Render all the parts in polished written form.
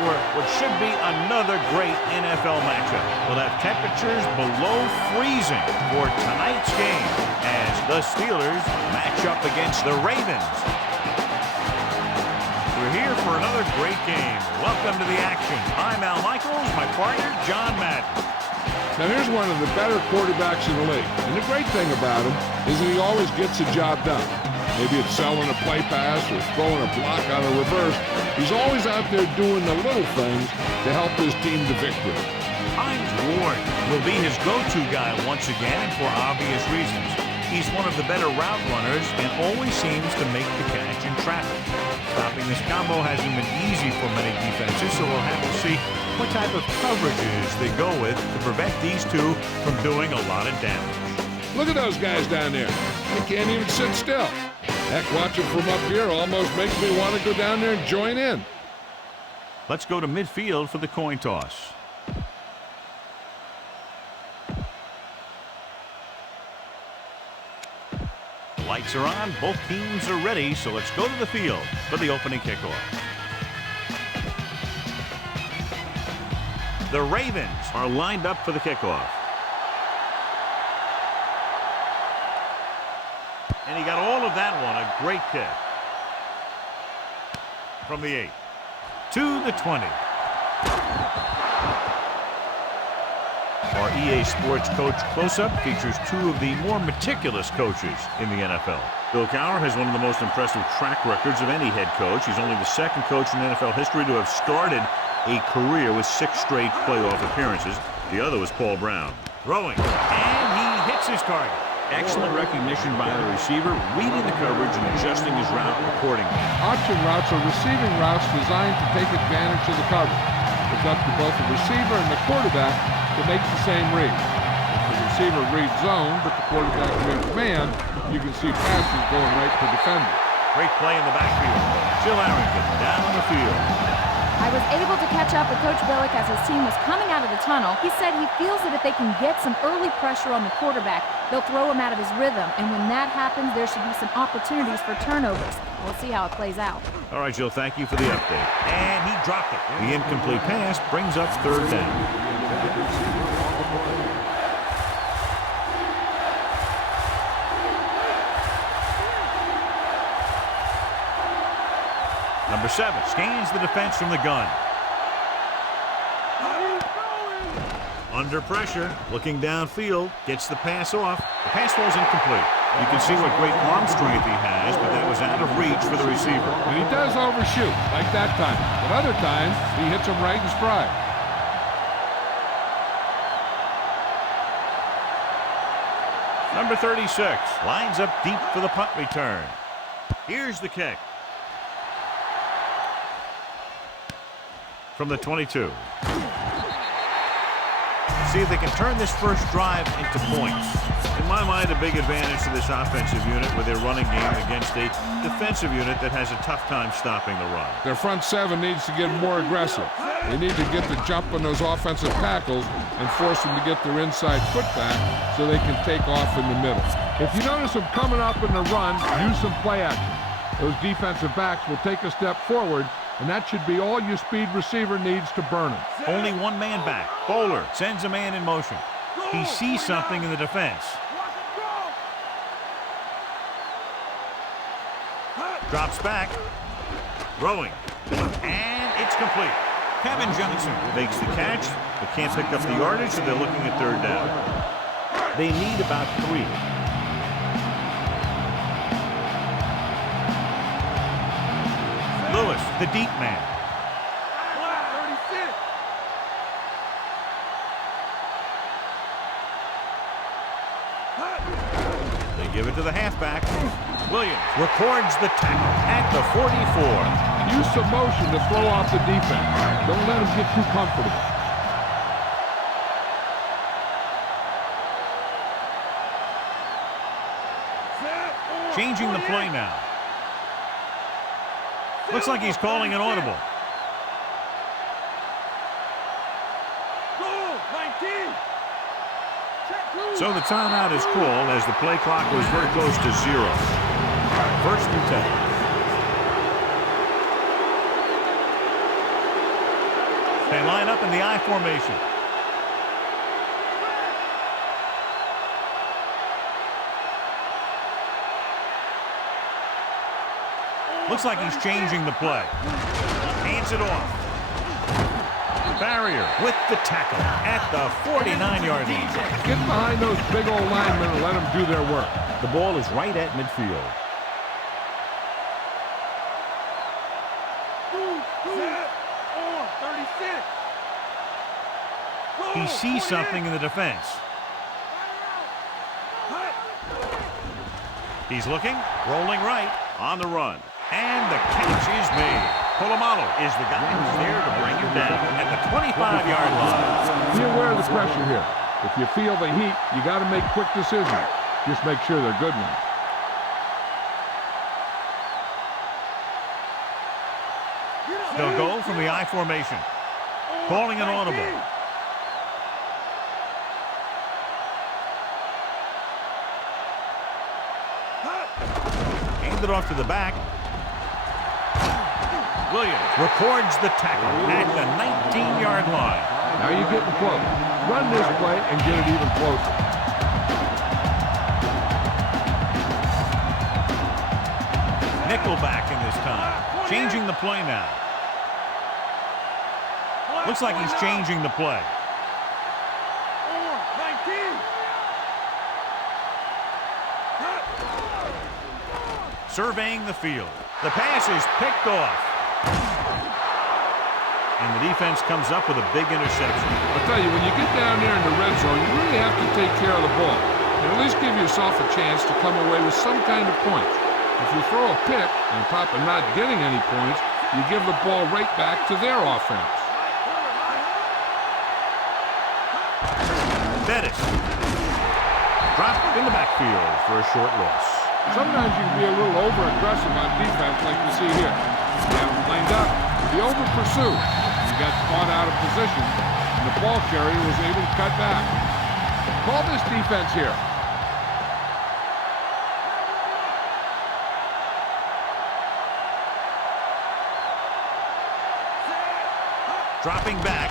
for what should be another great NFL matchup. We'll have temperatures below freezing for tonight's game as the Steelers match up against the Ravens. We're here for another great game. Welcome to the action. I'm Al Michaels, my partner, John Madden. Now, here's one of the better quarterbacks in the league. And the great thing about him is that he always gets the job done. Maybe it's selling a play pass or throwing a block on a reverse. He's always out there doing the little things to help his team to victory. Hines Ward will be his go-to guy once again, and for obvious reasons. He's one of the better route runners and always seems to make the catch in traffic. Stopping this combo hasn't been easy for many defenses, so we'll have to see what type of coverages they go with to prevent these two from doing a lot of damage. Look at those guys down there. They can't even sit still. Heck, watching from up here almost makes me want to go down there and join in. Let's go to midfield for the coin toss. Lights are on, both teams are ready, so let's go to the field for the opening kickoff. The Ravens are lined up for the kickoff. And he got all of that one, a great kick. From the 8 to the 20. Our EA Sports Coach Close-Up features two of the more meticulous coaches in the NFL. Bill Cowher has one of the most impressive track records of any head coach. He's only the second coach in NFL history to have started a career with 6 straight playoff appearances. The other was Paul Brown. Throwing, and he hits his target. Excellent recognition by the receiver, reading the coverage and adjusting his route accordingly. Option routes are receiving routes designed to take advantage of the coverage. It's up to both the receiver and the quarterback to make the same read. If the receiver reads zone, but the quarterback reads man, you can see passes going right to defender. Great play in the backfield. Jill Arrington down the field. I was able to catch up with Coach Billick as his team was coming out of the tunnel. He said he feels that if they can get some early pressure on the quarterback, they'll throw him out of his rhythm. And when that happens, there should be some opportunities for turnovers. We'll see how it plays out. All right, Jill, thank you for the update. And he dropped it. The incomplete pass brings up third down. Number 7 scans the defense from the gun. Under pressure, looking downfield, gets the pass off. The pass falls incomplete. You can see what great arm strength he has, but that was out of reach for the receiver. And he does overshoot, like that time. But other times, he hits him right in stride. Number 36 lines up deep for the punt return. Here's the kick. From the 22. See if they can turn this first drive into points. In my mind, a big advantage to this offensive unit with their running game against a defensive unit that has a tough time stopping the run. Their front 7 needs to get more aggressive. They need to get the jump on those offensive tackles and force them to get their inside foot back so they can take off in the middle. If you notice them coming up in the run, use some play action. Those defensive backs will take a step forward, and that should be all your speed receiver needs to burn him. Only one man back. Bowler sends a man in motion. He sees something in the defense. Drops back. Throwing. And it's complete. Kevin Johnson makes the catch, but can't pick up the yardage, so they're looking at third down. They need about 3. Lewis, the deep man. They give it to the halfback. Williams records the tackle at the 44. Use some motion to throw off the defense. Don't let them get too comfortable. Changing the play now. Looks like he's calling an audible. So the timeout is called as the play clock was very close to 0. 1st and 10. from the I formation. Looks like he's changing the play. Hands it off. Farrior with the tackle at the 49-yard line. Get behind those big old linemen and let them do their work. The ball is right at midfield. He sees something in the defense. He's looking, rolling right, on the run. And the catch is made. Polamalu is the guy who's there to bring him down at the 25-yard line. Be aware of the pressure here. If you feel the heat, you got to make quick decisions. Just make sure they're good ones. They'll go from the I formation. Calling an audible. Hand it off to the back. Williams records the tackle at the 19-yard line. Now you're getting close. Run this play and get it even closer. Nickelback in this time. Changing the play now. Looks like he's changing the play. Surveying the field. The pass is picked off. And the defense comes up with a big interception. I'll tell you, when you get down there in the red zone, you really have to take care of the ball. And at least give yourself a chance to come away with some kind of points. If you throw a pick, on top of not getting any points, you give the ball right back to their offense. Bettis. Dropped in the backfield for a short loss. Sometimes you can be a little over-aggressive on defense like you see here. You have them lined up. You over-pursue. You got caught out of position, and the ball carrier was able to cut back. Call this defense here. Dropping back.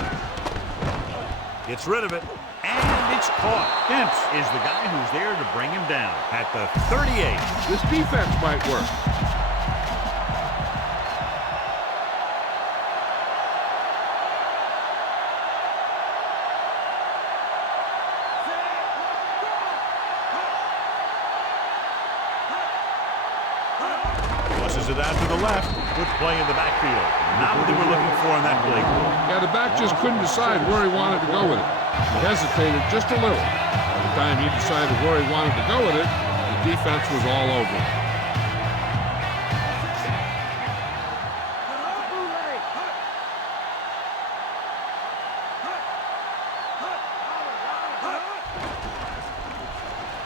Gets rid of it. And it's caught. Demps is the guy who's there to bring him down at the 38. This defense might work. Flushes it out to the left. Good play in the backfield. Not what they were looking for in that play. Yeah, the back just couldn't decide where he wanted to go with it. He hesitated just a little. By the time he decided where he wanted to go with it, the defense was all over it.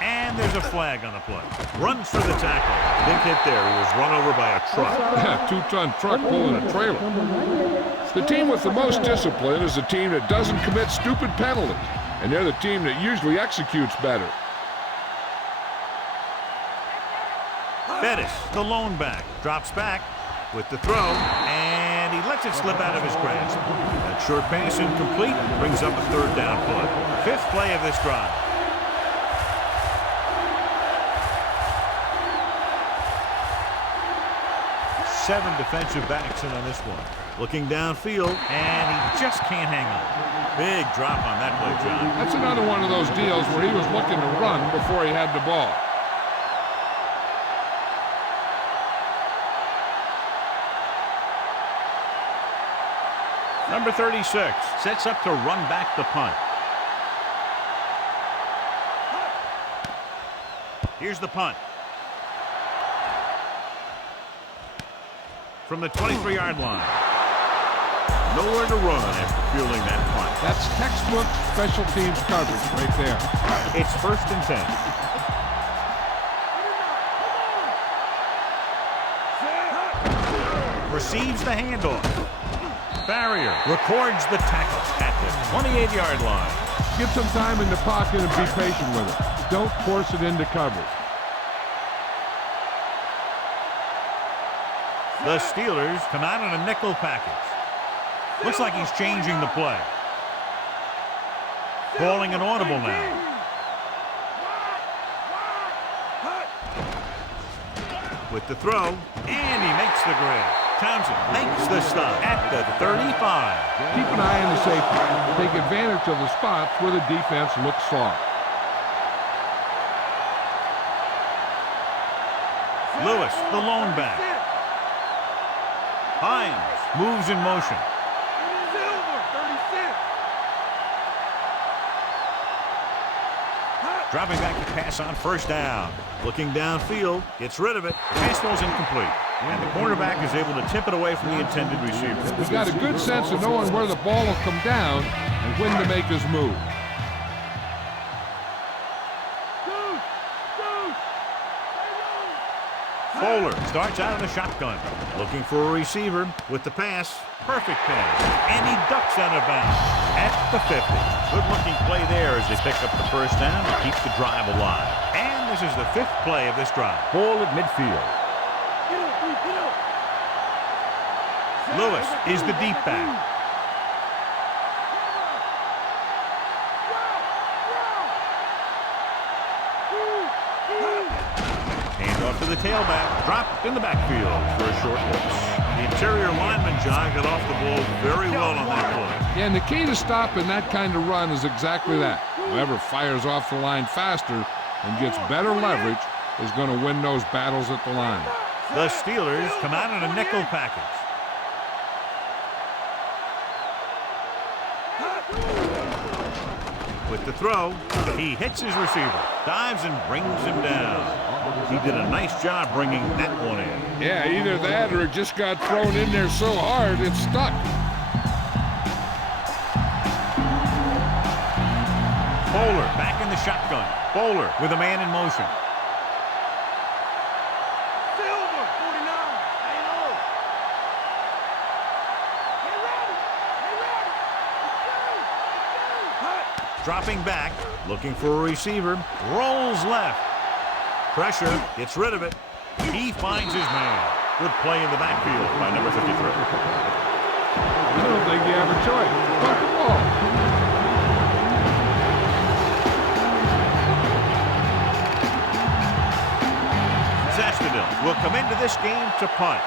And there's a flag on the play. Runs for the tackle. Big hit there. He was run over by a truck. Yeah, two-ton truck pulling a trailer. The team with the most discipline is the team that doesn't commit stupid penalties. And they're the team that usually executes better. Bettis, the lone back, drops back with the throw, and he lets it slip out of his grasp. That short pass incomplete brings up a third down play. Fifth play of this drive. Seven defensive backs in on this one. Looking downfield, and he just can't hang on. Big drop on that play, John. That's another one of those deals where he was looking to run before he had the ball. Number 36 sets up to run back the punt. Here's the punt. From the 23-yard line. Nowhere to run after fielding that punt. That's textbook special teams coverage right there. It's 1st and 10. Receives the handoff. Farrior records the tackle at the 28-yard line. Give some time in the pocket and be patient with it. Don't force it into coverage. The Steelers come out in a nickel package. Looks like he's changing the play. Calling an audible now. With the throw, and he makes the grab. Townsend makes the stop at the 35. Keep an eye on the safety. Take advantage of the spots where the defense looks soft. Lewis, the lone back. Hines moves in motion. Dropping back to pass on first down. Looking downfield, gets rid of it. Pass ball's incomplete. And the cornerback is able to tip it away from the intended receiver. He's got a good sense of knowing where the ball will come down and when to make his move. Bowler starts out in the shotgun. Looking for a receiver with the pass. Perfect pass. And he ducks out of bounds at the 50. Good-looking play there as they pick up the first down to keep the drive alive. And this is the 5th play of this drive. Ball at midfield. Lewis is the deep back. Handoff to the tailback. Dropped in the backfield for a short loss. The interior lineman, John, got off the ball very well on that play. Yeah, and the key to stopping that kind of run is exactly that. Whoever fires off the line faster and gets better leverage is going to win those battles at the line. The Steelers come out in a nickel package. With the throw, he hits his receiver, dives and brings him down. He did a nice job bringing that one in. Yeah, either that or it just got thrown in there so hard it's stuck. Bowler back in the shotgun. Bowler with a man in motion. Dropping back, looking for a receiver, rolls left. Pressure, gets rid of it. He finds his man. Good play in the backfield by number 53. I don't think you have a choice. Punt the ball. Zastudil will come into this game to punt.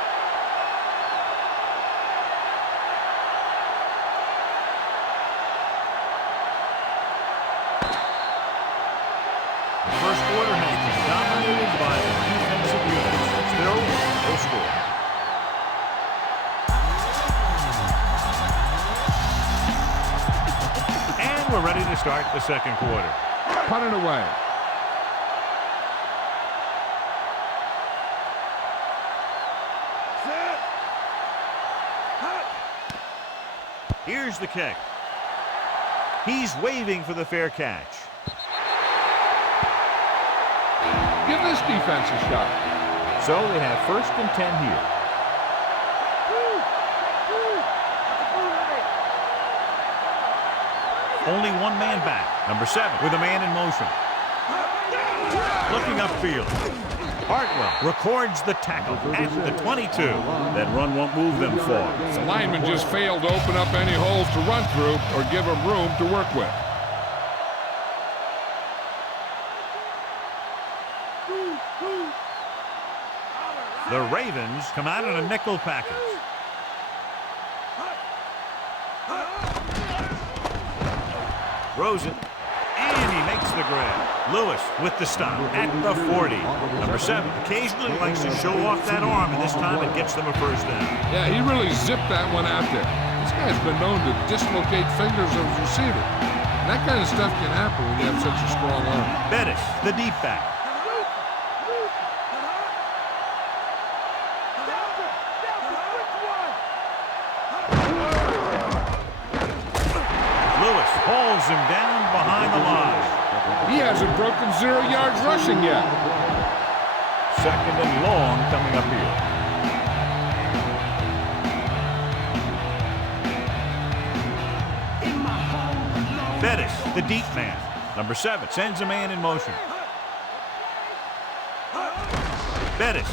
We're ready to start the second quarter. Punt it away. Here's the kick. He's waving for the fair catch. Give this defense a shot. So they have 1st and 10 here. Only one man back. Number 7 with a man in motion. Looking upfield. Hartwell records the tackle at the 22. That run won't move them far. The lineman just failed to open up any holes to run through or give him room to work with. The Ravens come out in a nickel package. Throws it, and he makes the grab. Lewis with the stop at the 40. Number 7 occasionally likes to show off that arm, and this time it gets them a first down. Yeah, he really zipped that one out there. This guy's been known to dislocate fingers of his receiver. And that kind of stuff can happen when you have such a strong arm. Bettis, the deep back. Hauls him down behind the line. He hasn't broken 0 yards rushing yet. 2nd and long coming up here. Bettis, the deep man. Number 7 sends a man in motion. Bettis.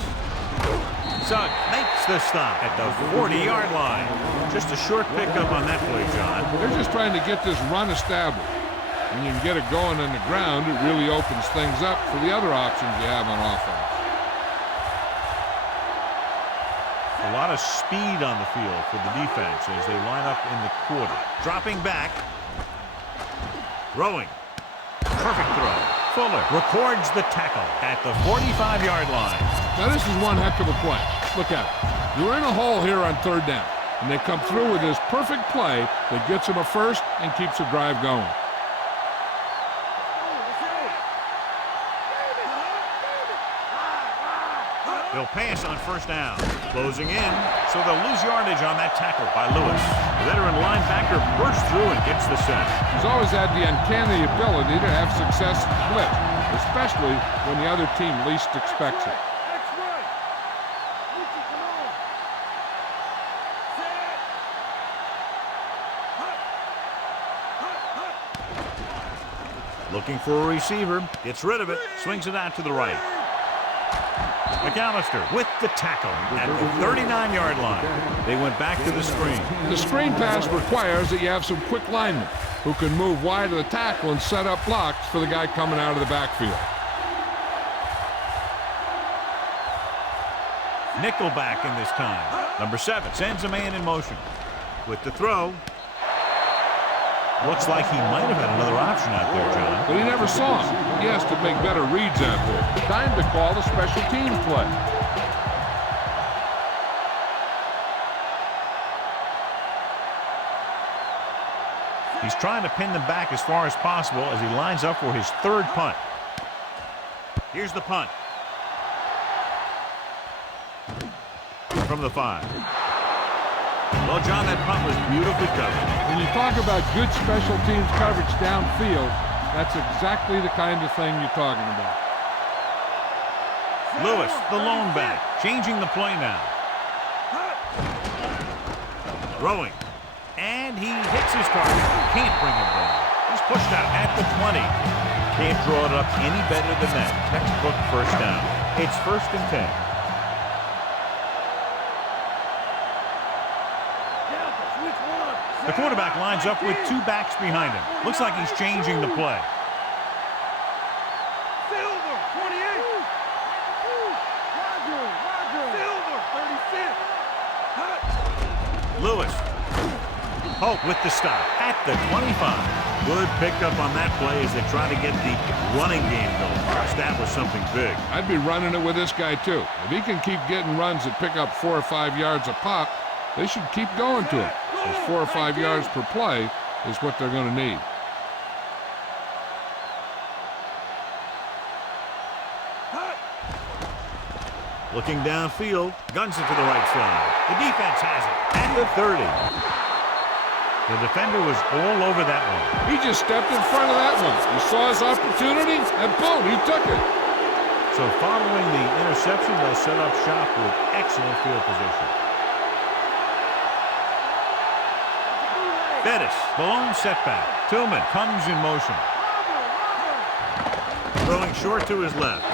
Suggs makes the stop at the 40-yard line. Just a short pickup on that play, John. They're just trying to get this run established. and you can get it going on the ground, it really opens things up for the other options you have on offense. A lot of speed on the field for the defense as they line up in the quarter. Dropping back. Throwing. Perfect throw. Fuller records the tackle at the 45-yard line. Now this is one heck of a play. Look at it. You're in a hole here on third down, and they come through with this perfect play that gets them a first and keeps the drive going. They'll pass on first down. Closing in, so they'll lose yardage on that tackle by Lewis. The veteran linebacker bursts through and gets the sack. He's always had the uncanny ability to have success split, especially when the other team least expects it. Looking for a receiver, gets rid of it, swings it out to the right. McAlister with the tackle at the 39-yard line. They went back to the screen. The screen pass requires that you have some quick linemen who can move wide of the tackle and set up blocks for the guy coming out of the backfield. Nickel back in this time. Number 7 sends a man in motion. With the throw. Looks like he might have had another option out there, John. But he never saw him. He has to make better reads out there. Time to call a special teams play. He's trying to pin them back as far as possible as he lines up for his third punt. Here's the punt. From the 5. Well, John, that punt was beautifully covered. When you talk about good special teams coverage downfield, that's exactly the kind of thing you're talking about. Lewis, the lone back, changing the play now. Throwing. And he hits his target. Can't bring him down. He's pushed out at the 20. Can't draw it up any better than that. Textbook first down. It's 1st and 10. The quarterback lines up with 2 backs behind him. Looks like he's changing the play. Silver, 28. Silver, 36. Lewis. Hope with the stop at the 25. Good pickup on that play as they try to get the running game going. Establish something big. I'd be running it with this guy too. If he can keep getting runs that pick up 4 or 5 yards a pop, they should keep going to him. Because 4 or 5 yards per play is what they're going to need. Looking downfield, guns it to the right side. The defense has it at the 30. The defender was all over that one. He just stepped in front of that one. He saw his opportunity, and boom, he took it. So following the interception, they'll set up shop with excellent field position. Bettis, the lone setback. Tillman comes in motion. Throwing short to his left.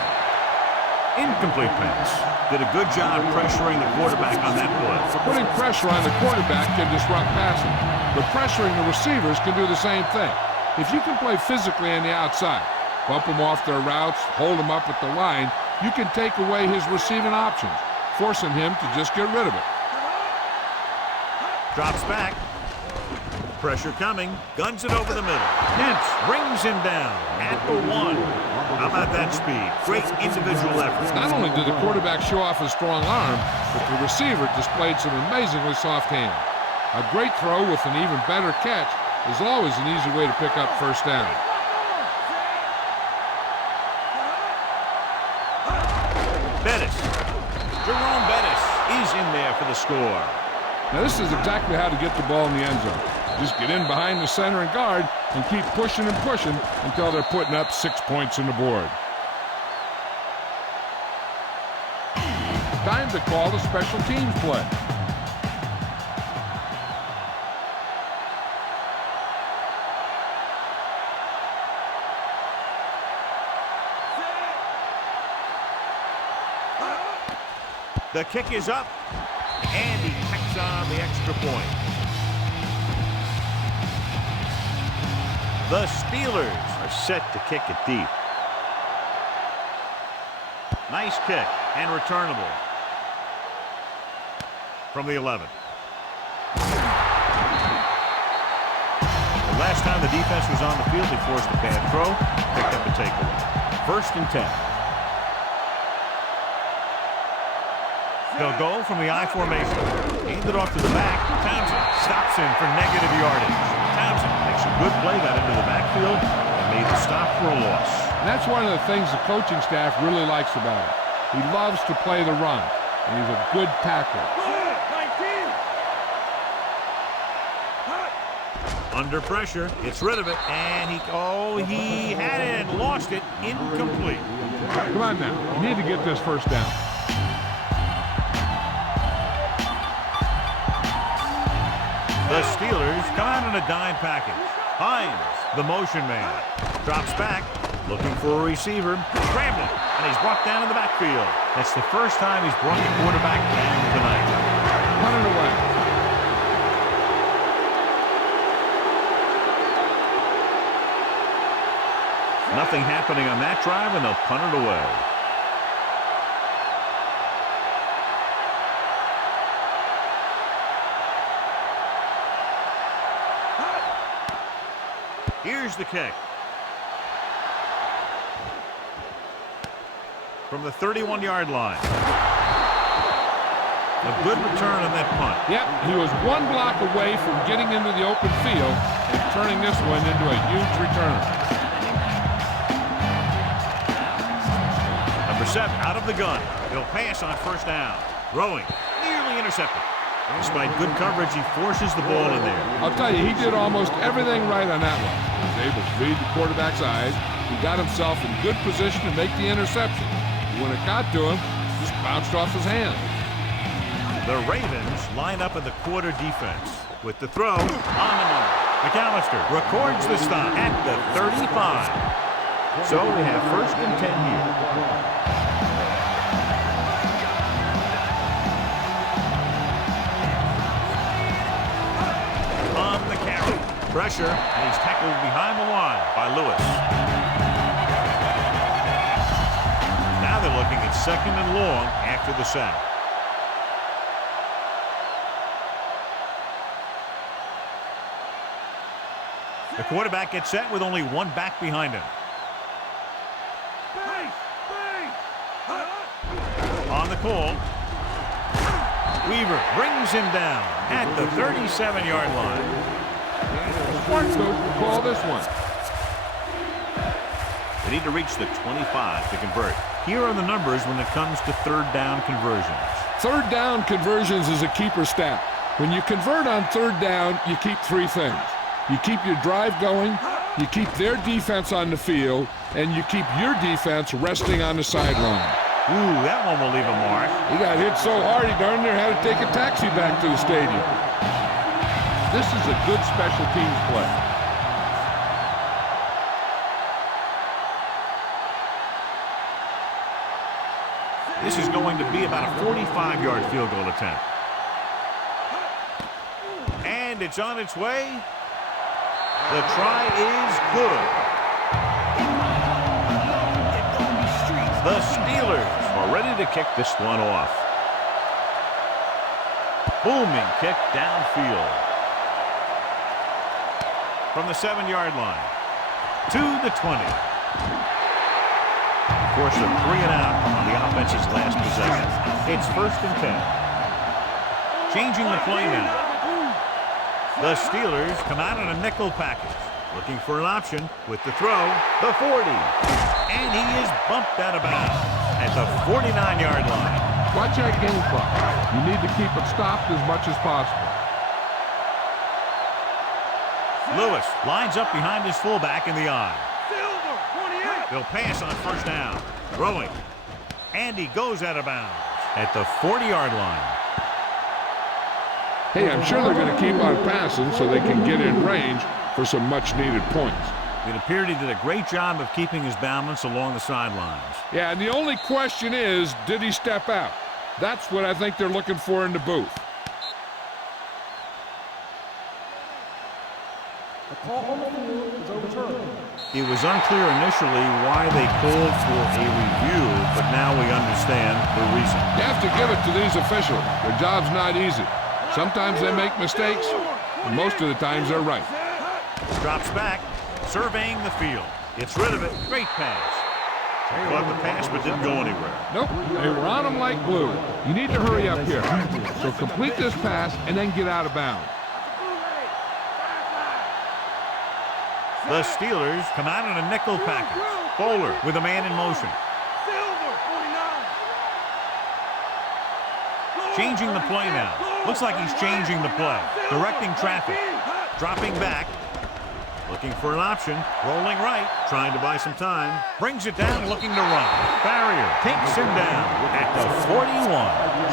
Incomplete pass. Did a good job pressuring the quarterback on that play. Putting pressure on the quarterback can disrupt passing, but pressuring the receivers can do the same thing. If you can play physically on the outside, bump them off their routes, hold them up at the line, you can take away his receiving options, forcing him to just get rid of it. Drops back. Pressure coming. Guns it over the middle. Hence brings him down at the 1. How about that speed? Great individual effort. Not only did the quarterback show off his strong arm, but the receiver displayed some amazingly soft hands. A great throw with an even better catch is always an easy way to pick up first down. Bettis. Jerome Bettis is in there for the score. Now this is exactly how to get the ball in the end zone. Just get in behind the center and guard and keep pushing and pushing until they're putting up 6 points on the board. Time to call the special teams play. The kick is up, and he tacks on the extra point. The Steelers are set to kick it deep. Nice kick and returnable from the 11. The last time the defense was on the field, they forced a bad throw, picked up a takeaway. 1st and 10. They'll go from the I formation. Aimed it off to the back. Townsend stops him for negative yardage. Townsend makes a good play, got into the backfield, and made the stop for a loss. And that's one of the things the coaching staff really likes about him. He loves to play the run, and he's a good tackler. Under pressure, gets rid of it, and he had it and lost it. Incomplete. Come on now, you need to get this 1st down. The Steelers come out in a dime package. Hines, the motion man, drops back, looking for a receiver, scrambling, and he's brought down in the backfield. That's the first time he's brought the quarterback down tonight. Punt it away. Nothing happening on that drive, and they'll punt it away. Here's the kick. From the 31-yard line. A good return on that punt. Yep, he was 1 block away from getting into the open field and turning this one into a huge return. Number 7 out of the gun. He'll pass on 1st down. Throwing. Nearly intercepted. Despite good coverage, he forces the ball in there. I'll tell you, he did almost everything right on that one. He was able to read the quarterback's eyes. He got himself in good position to make the interception. When it got to him, it just bounced off his hand. The Ravens line up in the quarter defense with the throw on the money. McAlister records the stop at the 35. So we have 1st and 10 here. On the carry. Pressure, and he's tackled behind the line by Lewis. Now they're looking at 2nd and long after the sack. The quarterback gets set with only 1 back behind him. On the call, Weaver brings him down at the 37-yard line. Smart coach will call this one. They need to reach the 25 to convert. Here are the numbers when it comes to 3rd down conversions. 3rd down conversions is a keeper stat. When you convert on 3rd down, you keep 3 things. You keep your drive going, you keep their defense on the field, and you keep your defense resting on the sideline. Ooh, that one will leave a mark. He got hit so hard he darn near had to take a taxi back to the stadium. This is a good special teams play. This is going to be about a 45-yard field goal attempt. And it's on its way. The try is good. The Steelers are ready to kick this one off. Booming kick downfield. From the 7-yard line to the 20. Of course, a 3 and out on the offense's last possession. It's 1st and 10. Changing the play now. The Steelers come out in a nickel package. Looking for an option with the throw, the 40. And he is bumped out of bounds at the 49-yard line. Watch that game clock. You need to keep it stopped as much as possible. Lewis lines up behind his fullback in the I. Silver, 28. They'll pass on 1st down. Throwing. And he goes out of bounds at the 40-yard line. Hey, I'm sure they're going to keep on passing so they can get in range for some much-needed points. It appeared he did a great job of keeping his balance along the sidelines. Yeah, and the only question is, did he step out? That's what I think they're looking for in the booth. A call on the field is overturned. It was unclear initially why they called for a review, but now we understand the reason. You have to give it to these officials. Their job's not easy. Sometimes they make mistakes, and most of the times they're right. Drops back, surveying the field. Gets rid of it. Great pass. Caught the pass, but didn't go anywhere. Nope, they were on them like glue. You need to hurry up here. So complete this pass and then get out of bounds. The Steelers come out in a nickel package. Bowler with a man in motion. Changing the play now. Looks like he's changing the play. Directing traffic. Dropping back. Looking for an option. Rolling right. Trying to buy some time. Brings it down, looking to run. Farrior takes him down at the 41.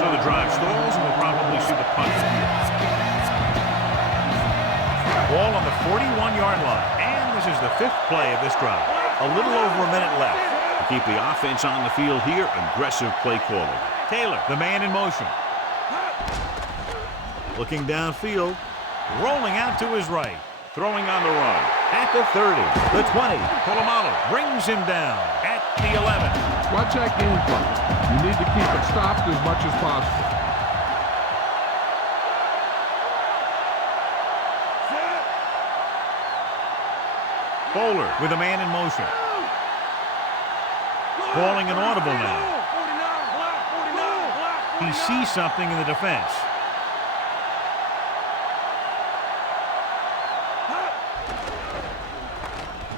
So the drive stalls, and we'll probably see the punt here. Ball on the 41-yard line. And this is the 5th play of this drive. A little over a minute left. To keep the offense on the field here, aggressive play calling. Taylor, the man in motion. Looking downfield. Rolling out to his right. Throwing on the run. At the 30. The 20. Polamalu brings him down at the 11. Watch that game clock. You need to keep it stopped as much as possible. Bowler with a man in motion. Calling an audible now. He sees something in the defense.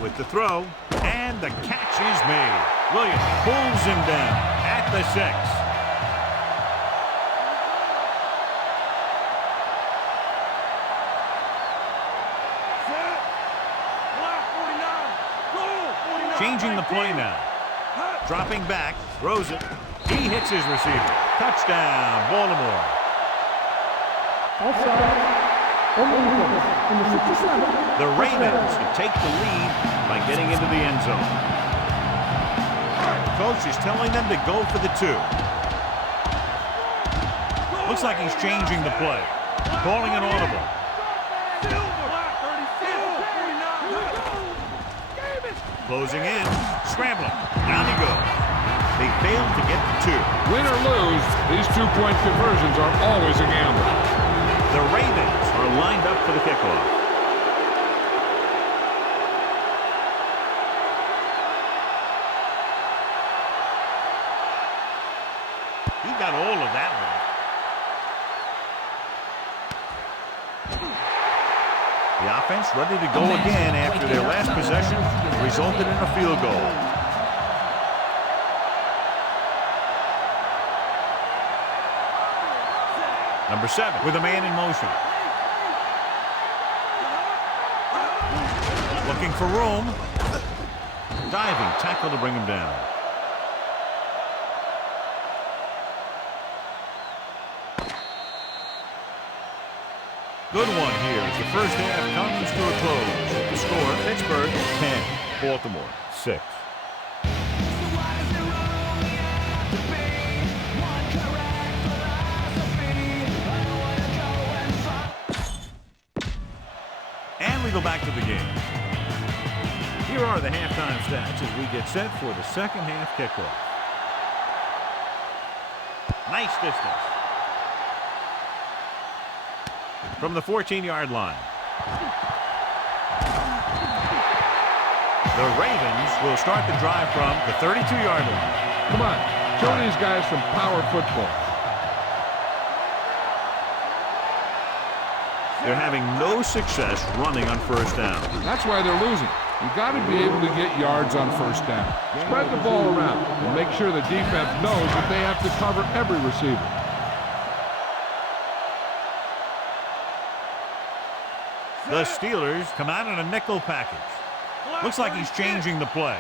With the throw, and the catch is made. Williams pulls him down at the 6. Changing the play now. Dropping back, throws it. He hits his receiver. Touchdown, Baltimore. The Ravens take the lead by getting into the end zone. The coach is telling them to go for the 2. Looks like he's changing the play. Calling an audible. Closing in. Scrambling. Down he goes. They failed to get the 2. Win or lose, these 2-point conversions are always a gamble. The Ravens are lined up for the kickoff. He got all of that one. The offense ready to go again after their last possession resulted in a field goal. Number 7 with a man in motion. Looking for room. Diving tackle to bring him down. Good one here as the first half comes to a close. The score, Pittsburgh 10, Baltimore 6. And we go back to the game. Here are the halftime stats as we get set for the second half kickoff. Nice distance. From the 14-yard line. The Ravens will start the drive from the 32-yard line. Come on, show these guys some power football. They're having no success running on first down. That's why they're losing. You've got to be able to get yards on first down. Spread the ball around and make sure the defense knows that they have to cover every receiver. The Steelers come out in a nickel package. Looks like he's changing the play.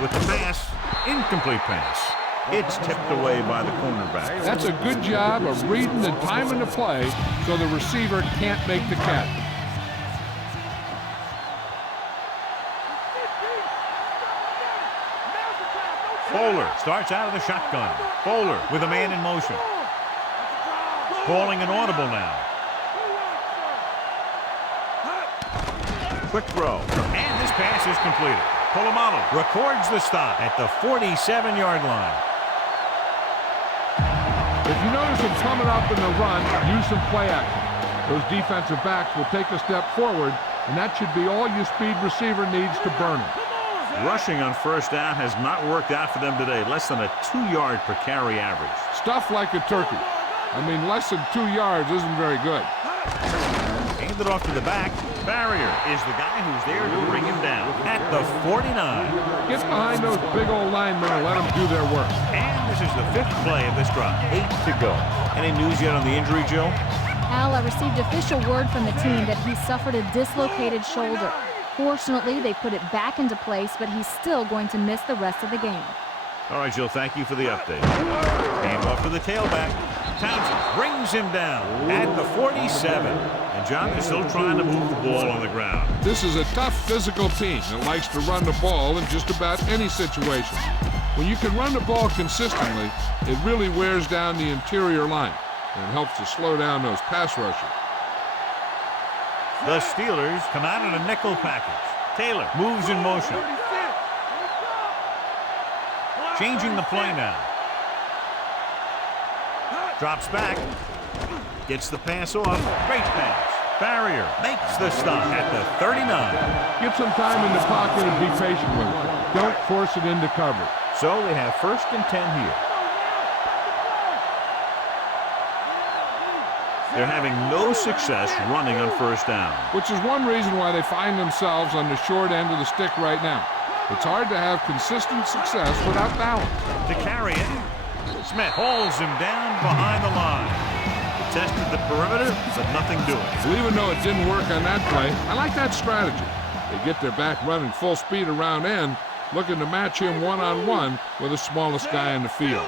With the pass, incomplete pass. It's tipped away by the cornerback. That's a good job of reading the timing of play so the receiver can't make the catch. Bowler starts out of the shotgun. Bowler with a man in motion. Calling an audible now. Quick throw. And this pass is completed. Polamalu records the stop at the 47-yard line. If you notice him coming up in the run, use some play action. Those defensive backs will take a step forward, and that should be all your speed receiver needs to burn him. Rushing on first down has not worked out for them today. Less than a 2-yard per carry average. Stuff like a turkey. I mean, less than 2 yards isn't very good. Handed off to the back. Farrior is the guy who's there to bring him down at the 49. Get behind those big old linemen and let them do their work. And this is the 5th play of this drive. 8 to go. Any news yet on the injury, Jill? Al, I received official word from the team that he suffered a dislocated shoulder. Fortunately, they put it back into place, but he's still going to miss the rest of the game. All right, Jill, thank you for the update. Hand off to the tailback. Townsend brings him down at the 47. And John is still trying to move the ball on the ground. This is a tough physical team that likes to run the ball in just about any situation. When you can run the ball consistently, it really wears down the interior line and helps to slow down those pass rushers. The Steelers come out in a nickel package. Taylor moves in motion. Changing the play now. Drops back. Gets the pass off. Great pass. Farrior makes the stop at the 39. Get some time in the pocket and be patient with it. Don't force it into coverage. So they have 1st and 10 here. They're having no success running on first down. Which is one reason why they find themselves on the short end of the stick right now. It's hard to have consistent success without balance. To carry it, Smith holds him down behind the line. He tested the perimeter, but nothing doing. Well, even though it didn't work on that play, I like that strategy. They get their back running full speed around end, looking to match him one-on-one with the smallest guy in the field.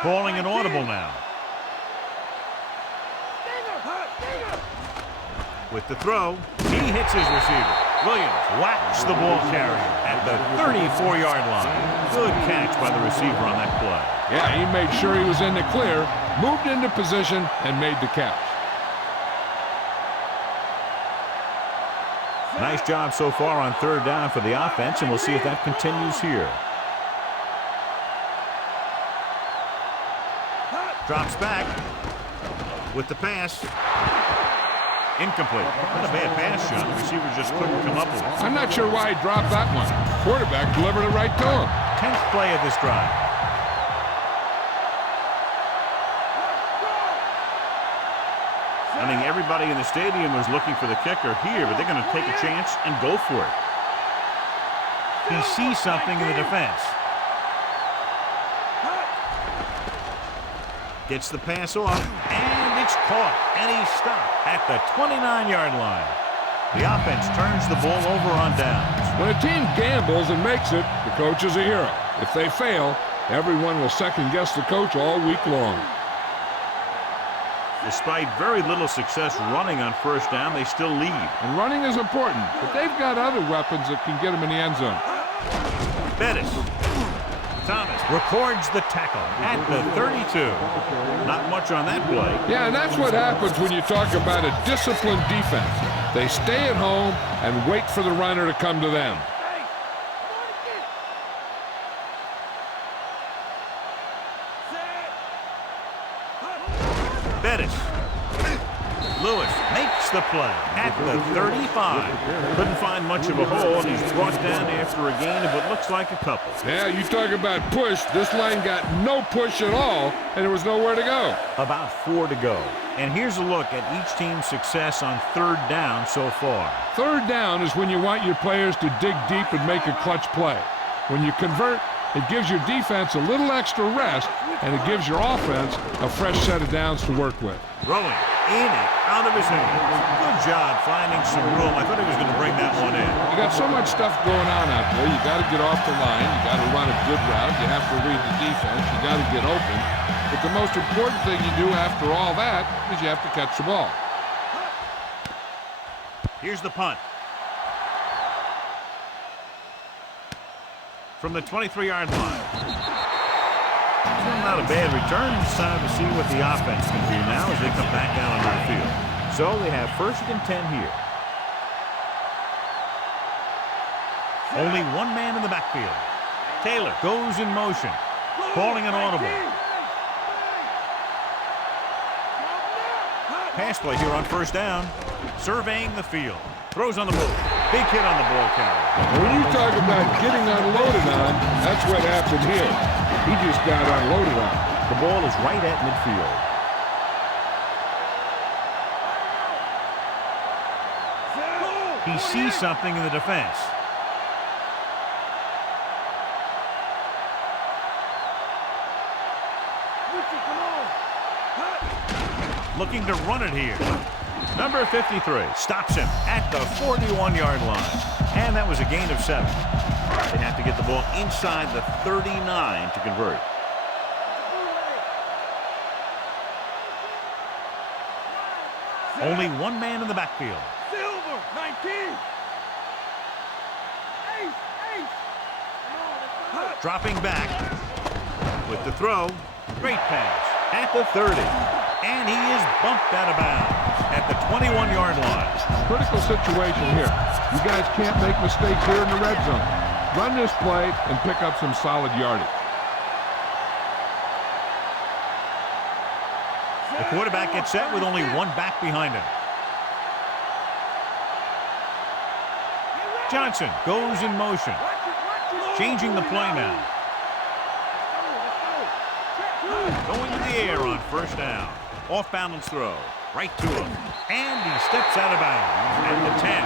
Calling an audible now. With the throw, he hits his receiver. Williams whacks the ball carrier at the 34-yard line. Good catch by the receiver on that play. Yeah, he made sure he was in the clear, moved into position, and made the catch. Nice job so far on 3rd down for the offense, and we'll see if that continues here. Drops back with the pass. Incomplete. Not a bad pass, John. The receiver just couldn't come up with it. I'm not sure why he dropped that one. Quarterback delivered it right to him. 10th play of this drive. I mean, everybody in the stadium was looking for the kicker here, but they're going to take a chance and go for it. He sees something in the defense. Gets the pass off, and it's caught, and he's stopped at the 29-yard line. The offense turns the ball over on downs. When a team gambles and makes it, the coach is a hero. If they fail, everyone will second-guess the coach all week long. Despite very little success running on first down, they still lead. And running is important, but they've got other weapons that can get them in the end zone. Bettis. Thomas records the tackle at the 32. Not much on that play. Yeah, and that's what happens when you talk about a disciplined defense. They stay at home and wait for the runner to come to them. Bettis. Lewis makes the play at the 35. Couldn't find much of a hole, and he's brought down after a gain of what looks like a couple. Yeah, you talk about push. This line got no push at all, and there was nowhere to go. About 4 to go. And here's a look at each team's success on 3rd down so far. 3rd down is when you want your players to dig deep and make a clutch play. When you convert, it gives your defense a little extra rest, and it gives your offense a fresh set of downs to work with. Throwing in and out of his hands. Good job finding some room. I thought he was going to bring that one in. You got so much stuff going on out there. You got to get off the line. You got to run a good route. You have to read the defense. You got to get open. But the most important thing you do after all that is you have to catch the ball. Here's the punt. from the 23-yard line. Not a bad return. It's time to see what the offense can do now as they come back down onto the field. So they have 1st and 10 here. Only one man in the backfield. Taylor goes in motion, calling an audible. Pass play here on 1st down. Surveying the field. Throws on the move. Big hit on the ball carrier. When you talk about getting unloaded on, that's what happened here. He just got unloaded on. The ball is right at midfield. He sees something in the defense. Looking to run it here. Number 53 stops him at the 41-yard line. And that was a gain of 7. They have to get the ball inside the 39 to convert. Only one man in the backfield. Silver, 19. Dropping back with the throw. Great pass at the 30. And he is bumped out of bounds at the 21-yard line. Critical situation here. You guys can't make mistakes here in the red zone. Run this play and pick up some solid yardage. The quarterback gets set with only one back behind him. Johnson goes in motion. Changing the play now. Going to the air on 1st down. Off balance throw. Right to him. And he steps out of bounds at the 10.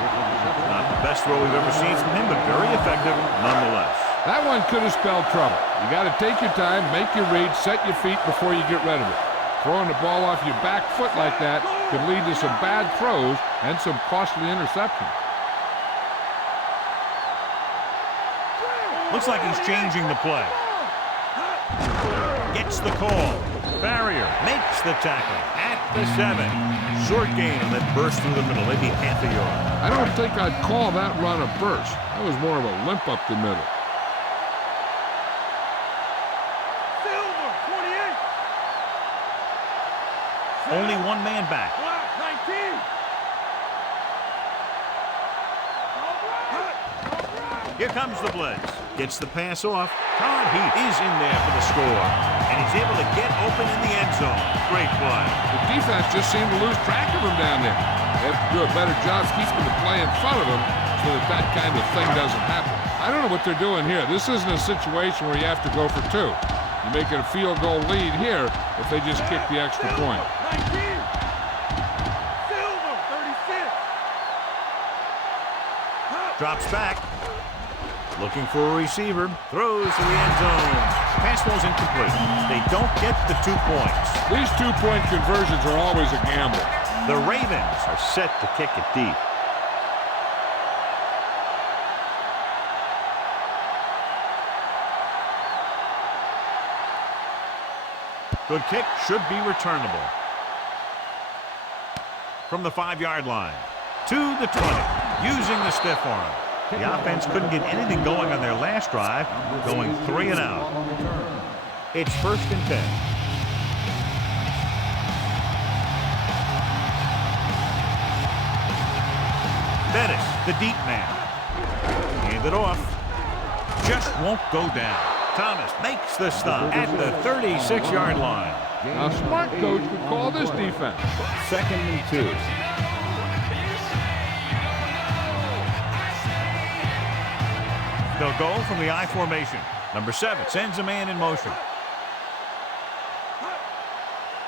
Not the best throw we've ever seen from him, but very effective nonetheless. That one could have spelled trouble. You got to take your time, make your read, set your feet before you get rid of it. Throwing the ball off your back foot like that could lead to some bad throws and some costly interceptions. Looks like he's changing the play. Gets the call. Farrior makes the tackle at the 7. Short gain on that burst through the middle, maybe half a yard. I don't think I'd call that run a burst. That was more of a limp up the middle. Silver, 28. Only one man back. Black, 19. Here comes the blitz. Gets the pass off. Todd Heath is in there for the score. And he's able to get open in the end zone. Great play. The defense just seemed to lose track of him down there. They have to do a better job keeping the play in front of them so that that kind of thing doesn't happen. I don't know what they're doing here. This isn't a situation where you have to go for 2. You make it a field goal lead here if they just kick the extra point. 19. Silver, 36. Drops back. Looking for a receiver. Throws to the end zone. Pass ball's incomplete. They don't get the 2 points. These 2-point conversions are always a gamble. The Ravens are set to kick it deep. Good kick, should be returnable. From the 5-yard line to the 20, using the stiff arm. The offense couldn't get anything going on their last drive, going 3 and out. It's 1st and 10. Bettis, the deep man. Hand it off. Just won't go down. Thomas makes the stop at the 36-yard line. A smart coach would call this defense. 2nd and 2. They'll go from the I formation. Number 7 sends a man in motion.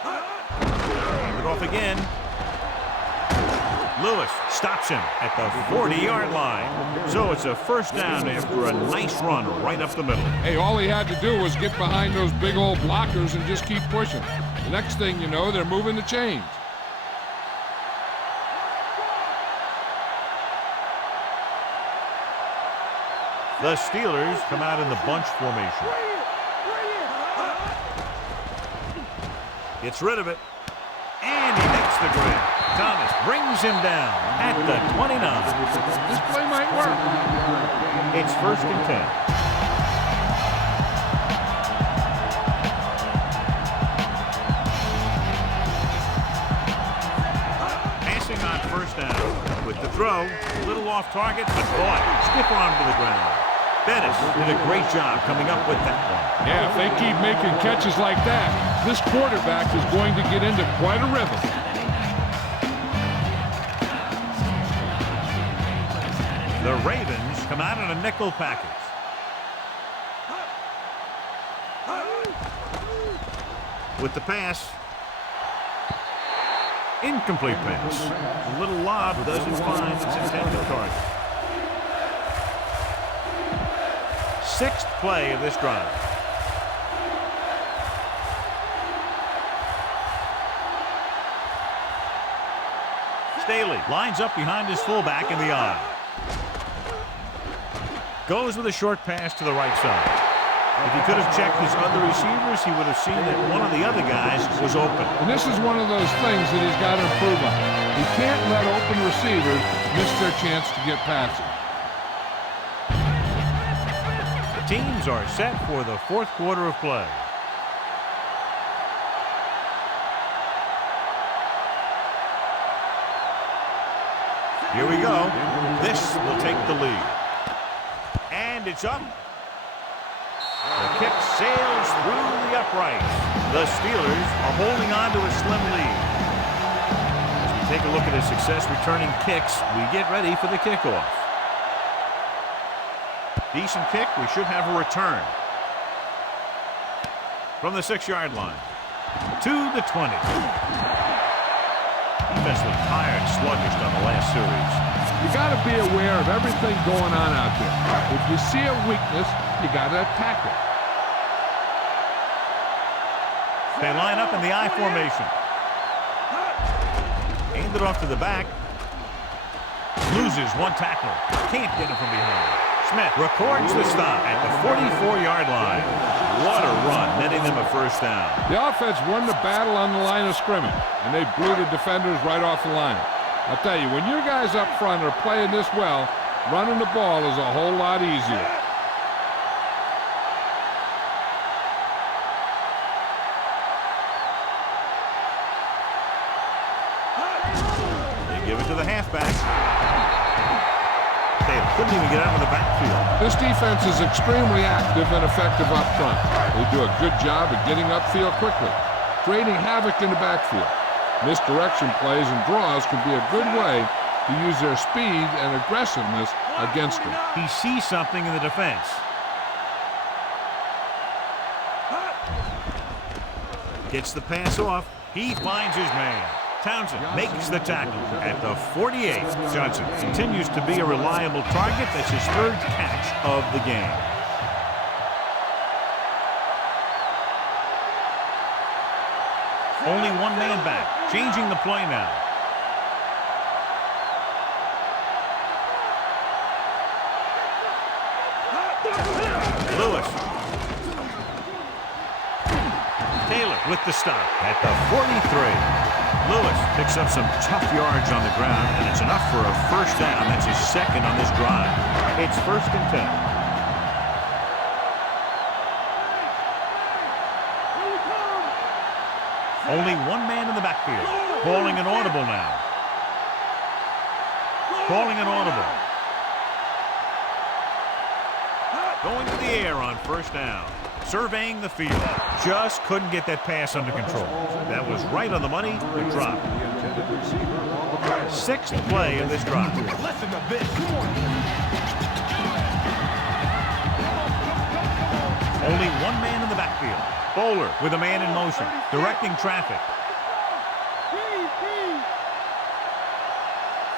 Hand it off again. Lewis stops him at the 40-yard line. So it's a 1st down after a nice run right up the middle. Hey, all he had to do was get behind those big old blockers and just keep pushing. The next thing you know, they're moving the chains. The Steelers come out in the bunch formation. Gets rid of it. And he makes the grab. Thomas brings him down at the 29. This play might work. It's 1st and 10. off target, but boy, stiff arm to the ground. Bettis did a great job coming up with that one. Yeah, if they keep making catches like that, this quarterback is going to get into quite a rhythm. The Ravens come out in a nickel package. With the pass. Incomplete pass. A little lob doesn't find its intended target. Sixth play of this drive. Staley lines up behind his fullback in the eye. Goes with a short pass to the right side. If he could have checked his other receivers, he would have seen that one of the other guys was open. And this is one of those things that he's got to improve on. He can't let open receivers miss their chance to get passes. The teams are set for the fourth quarter of play. Here we go. This will take the lead. And it's up. The kick sails through the uprights. The Steelers are holding on to a slim lead. As we take a look at his success returning kicks, we get ready for the kickoff. Decent kick. We should have a return. From the 6-yard line to the 20. Defense looked tired, sluggish on the last series. You got to be aware of everything going on out there. If you see a weakness, you got to attack it. They line up in the I formation. Hand it off to the back. Loses one tackler. Can't get him from behind. Smith records the stop at the 44-yard line. What a run, netting them a first down. The offense won the battle on the line of scrimmage, and they blew the defenders right off the line. I'll tell you, when your guys up front are playing this well, running the ball is a whole lot easier. They give it to the halfback. They couldn't even get out of the backfield. This defense is extremely active and effective up front. They do a good job of getting upfield quickly, creating havoc in the backfield. Misdirection plays and draws can be a good way to use their speed and aggressiveness against them. He sees something in the defense. Gets the pass off. He finds his man. Townsend makes the tackle at the 48. Johnson continues to be a reliable target. That's his third catch of the game. Only one man back. Changing the play now. Lewis. Taylor with the stop at the 43. Lewis picks up some tough yards on the ground, and it's enough for a first down. That's his second on this drive. It's 1st and 10. Only one man in the backfield. Calling an audible now. Calling an audible. Going to the air on first down. Surveying the field. Just couldn't get that pass under control. That was right on the money. It dropped. 6th play of this drive. Only one man in the backfield. Bowler with a man in motion, directing traffic.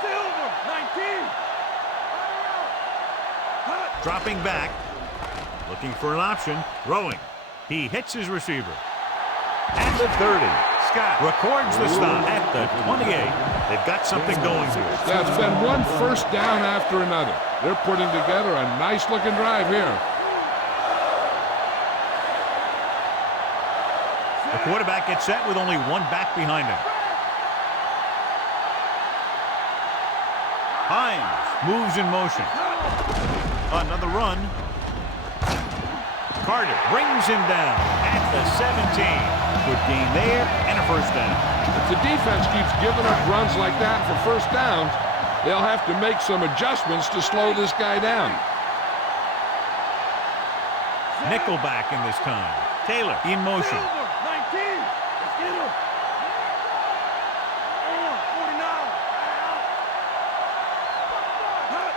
Silver, 19. Dropping back. Looking for an option. Throwing. He hits his receiver. At the 30. Scott records the stop at the 28. They've got something going here. Yeah, it's been one first down after another. They're putting together a nice-looking drive here. The quarterback gets set with only one back behind him. Hines moves in motion. Another run. Carter brings him down at the 17. Good gain there and a first down. If the defense keeps giving up runs like that for first downs, they'll have to make some adjustments to slow this guy down. Nickelback in this time. Taylor in motion. 19. Let's get him.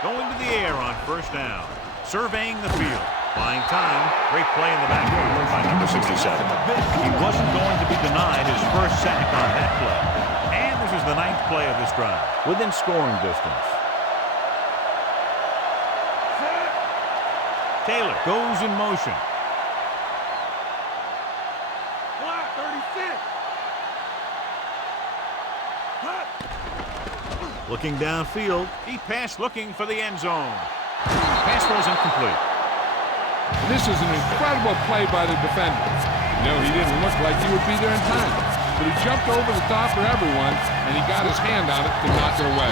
49. Going to the air on first down. Surveying the field. Buying time. Great play in the backfield by number 67. He wasn't going to be denied his first sack on that play. And this is the 9th play of this drive. Within scoring distance. Taylor goes in motion. Block 36. Hut. Looking downfield. Deep pass looking for the end zone. Pass was incomplete. This is an incredible play by the defender. You know, he didn't look like he would be there in time, but he jumped over the top of everyone, and he got his hand on it to knock it away.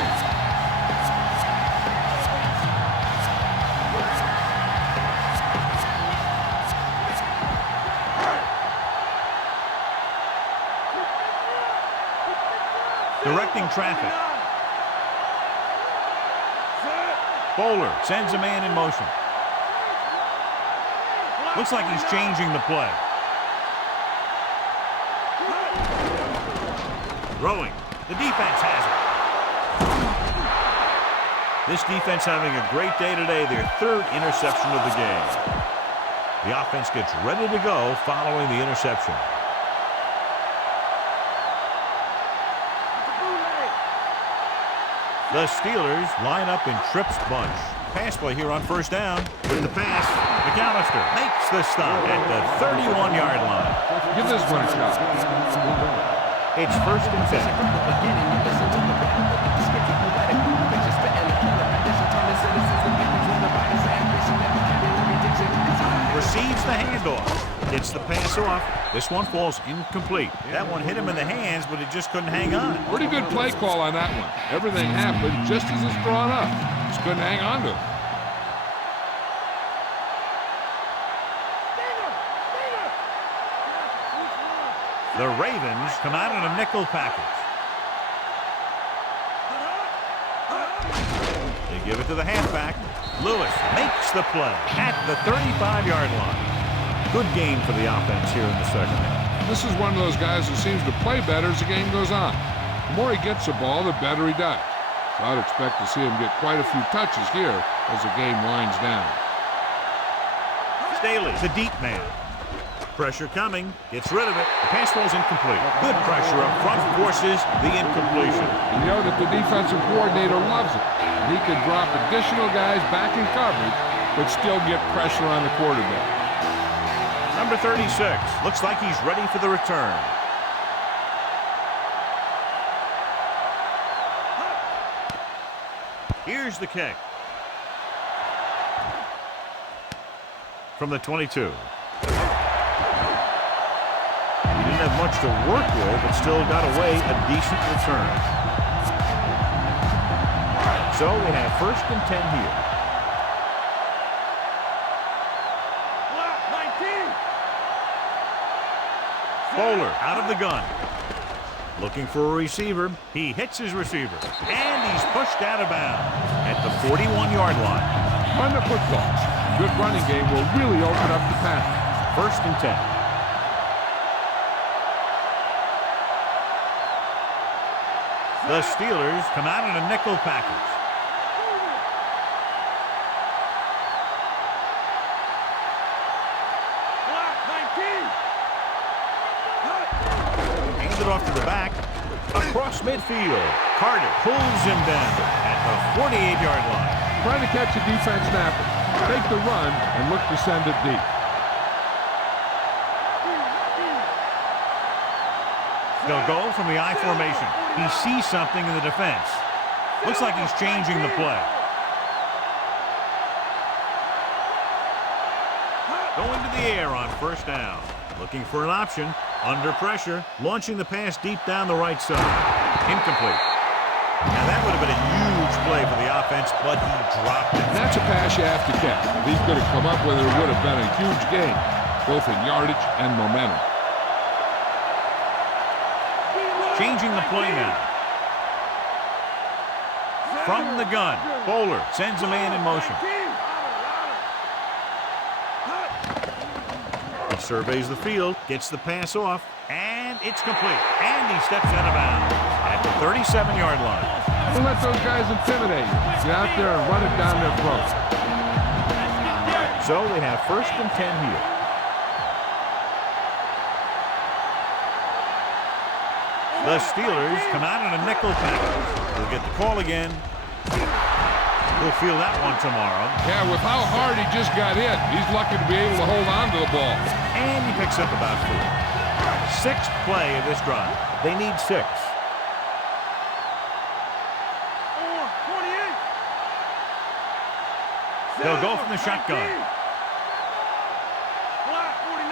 Directing traffic. Bowler sends a man in motion. Looks like he's changing the play. Throwing. The defense has it. This defense having a great day today. Their 3rd interception of the game. The offense gets ready to go following the interception. The Steelers line up in trips bunch. Pass play here on first down. With the pass, McAlister makes the stop at the 31-yard line. Give this one a shot. It's first and 10. Receives the handoff. Gets the pass off. This one falls incomplete. That one hit him in the hands, but it just couldn't hang on. Pretty good play call on that one. Everything happened just as it's drawn up. Just couldn't hang on to it. The Ravens come out in a nickel package. They give it to the halfback. Lewis makes the play at the 35-yard line. Good game for the offense here in the second half. This is one of those guys who seems to play better as the game goes on. The more he gets the ball, the better he does. So I'd expect to see him get quite a few touches here as the game winds down. Staley, the deep man. Pressure coming. Gets rid of it. The pass falls incomplete. Good pressure up front forces the incompletion. You know that the defensive coordinator loves it. He could drop additional guys back in coverage, but still get pressure on the quarterback. Number 36. Looks like he's ready for the return. Here's the kick. From the 22. He didn't have much to work with, but still got away a decent return. So we have first and 10 here. Bowler out of the gun. Looking for a receiver. He hits his receiver. And he's pushed out of bounds at the 41-yard line. Run the football. Good running game will really open up the pass. First and 10. The Steelers come out in a nickel package. Off to the back, across midfield. Carter pulls him down at the 48-yard line. Trying to catch a defense snapper. Take the run and look to send it deep. They'll go from the I formation. He sees something in the defense. Looks like he's changing the play. Going to the air on first down. Looking for an option. Under pressure, launching the pass deep down the right side. Incomplete. Now that would have been a huge play for the offense, but he dropped it. That's a pass you have to catch. If he could have come up with it, it would have been a huge gain, both in yardage and momentum. Changing the play now. From the gun, Bowler sends a man in motion. He surveys the field, gets the pass off, and it's complete. And he steps out of bounds at the 37-yard line. Don't let those guys intimidate you. Get out there and run it down their throat. So they have 1st and 10 here. The Steelers come out in a nickel package. They'll get the call again. We'll feel that one tomorrow. Yeah, with how hard he just got hit, he's lucky to be able to hold on to the ball. And he picks up about 4. 6th play of this drive. They need 6. They'll go from the shotgun. Black 49.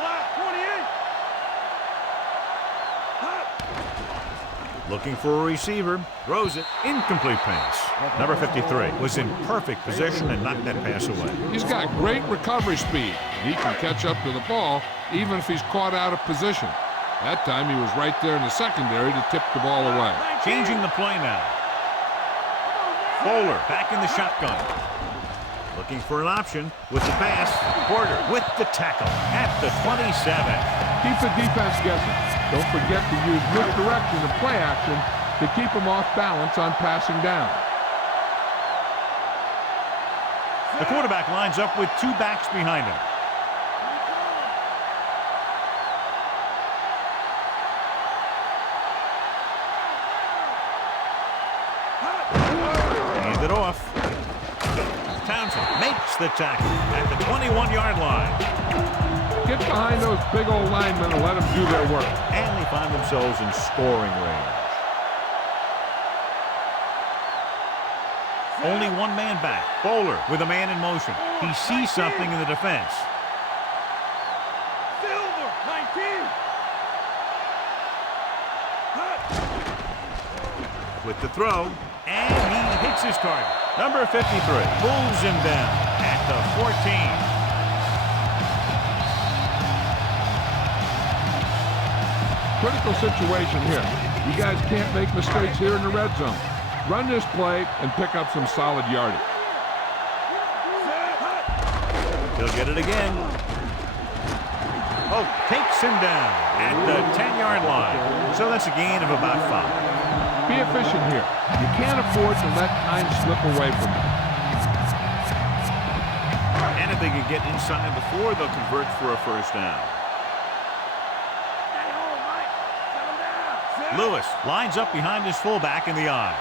Black 28. Looking for a receiver. Throws it. Incomplete pass. Number 53 was in perfect position and knocked that pass away. He's got great recovery speed. He can catch up to the ball even if he's caught out of position. That time he was right there in the secondary to tip the ball away. Changing the play now. Bowler back in the shotgun. Looking for an option with the pass. Porter with the tackle at the 27. Keep the defense guessing. Don't forget to use misdirection and play action to keep them off balance on passing down. The quarterback lines up with 2 backs behind him. Hand it off. Townsend makes the tackle at the 21-yard line. Get behind those big old linemen and let them do their work. And they find themselves in scoring range. Only one man back. Bowler with a man in motion. He sees something in the defense. Silver 19. With the throw. And he hits his target. Number 53 pulls him down at the 14. Critical situation here. You guys can't make mistakes here in the red zone. Run this play and pick up some solid yardage. He'll get it again. Oh, takes him down at the 10-yard line. So that's a gain of about 5. Be efficient here. You can't afford to let time slip away from you. And if they can get inside the 4, they'll convert for a 1st down. Lewis lines up behind his fullback in the eye.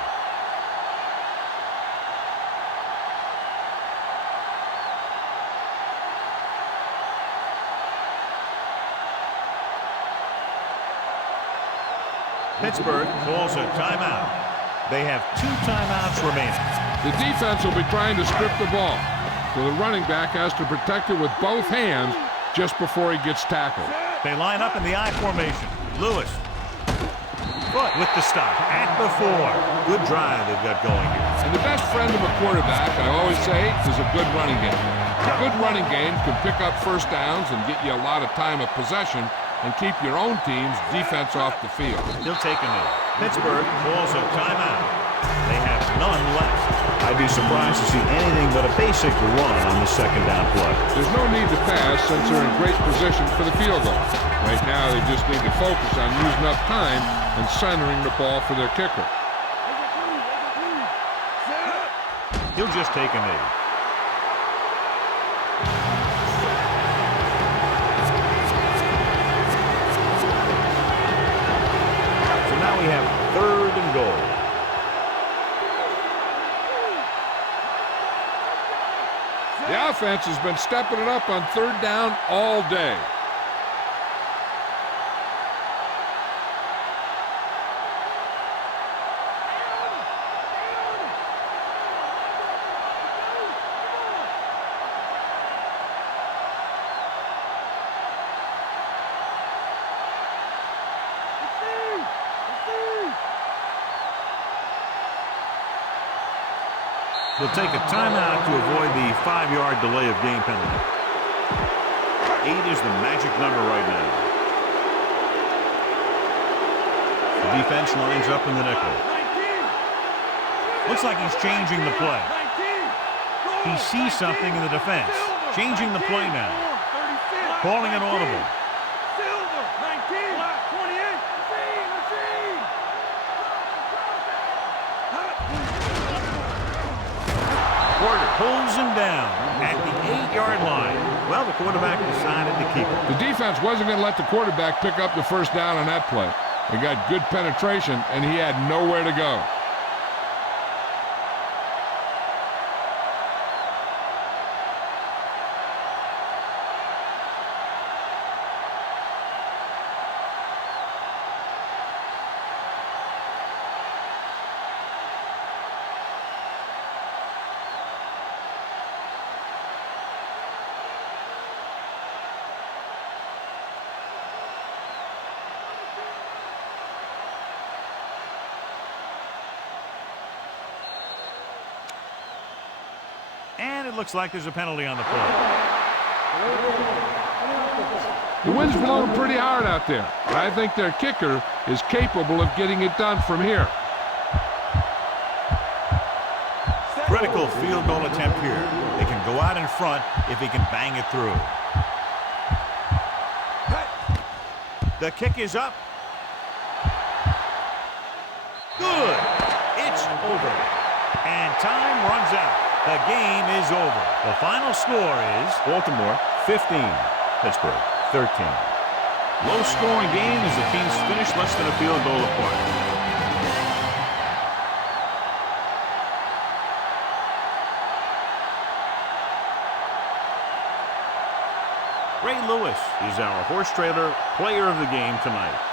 Pittsburgh calls a timeout. They have 2 timeouts remaining. The defense will be trying to strip the ball, so the running back has to protect it with both hands just before he gets tackled. They line up in the I formation. Lewis. Foot with the stop at the 4. Good drive they've got going here. And the best friend of a quarterback, I always say, is a good running game. A good running game can pick up 1st downs and get you a lot of time of possession and keep your own team's defense off the field. He'll take a minute. Pittsburgh calls a timeout. They have none left. I'd be surprised to see anything but a basic run on the 2nd down play. There's no need to pass since they're in great position for the field goal. Right now, they just need to focus on using up time and centering the ball for their kicker. He'll just take a knee. So now we have 3rd and goal. The offense has been stepping it up on 3rd down all day. He'll take a timeout to avoid the 5-yard delay of game penalty. 8 is the magic number right now. The defense lines up in the nickel. Looks like he's changing the play. He sees something in the defense. Changing the play now. Calling an audible. Silver, 19, 28. Porter pulls him down at the 8-yard line. Well, the quarterback decided to keep it. The defense wasn't going to let the quarterback pick up the first down on that play. He got good penetration, and he had nowhere to go. And it looks like there's a penalty on the play. The wind's blowing pretty hard out there, but I think their kicker is capable of getting it done from here. Critical field goal attempt here. They can go out in front if he can bang it through. The kick is up. Good. It's over. And time runs out. The game is over. The final score is Baltimore 15, Pittsburgh 13. Low-scoring game as the teams finish less than a field goal apart. Ray Lewis is our horse trailer player of the game tonight.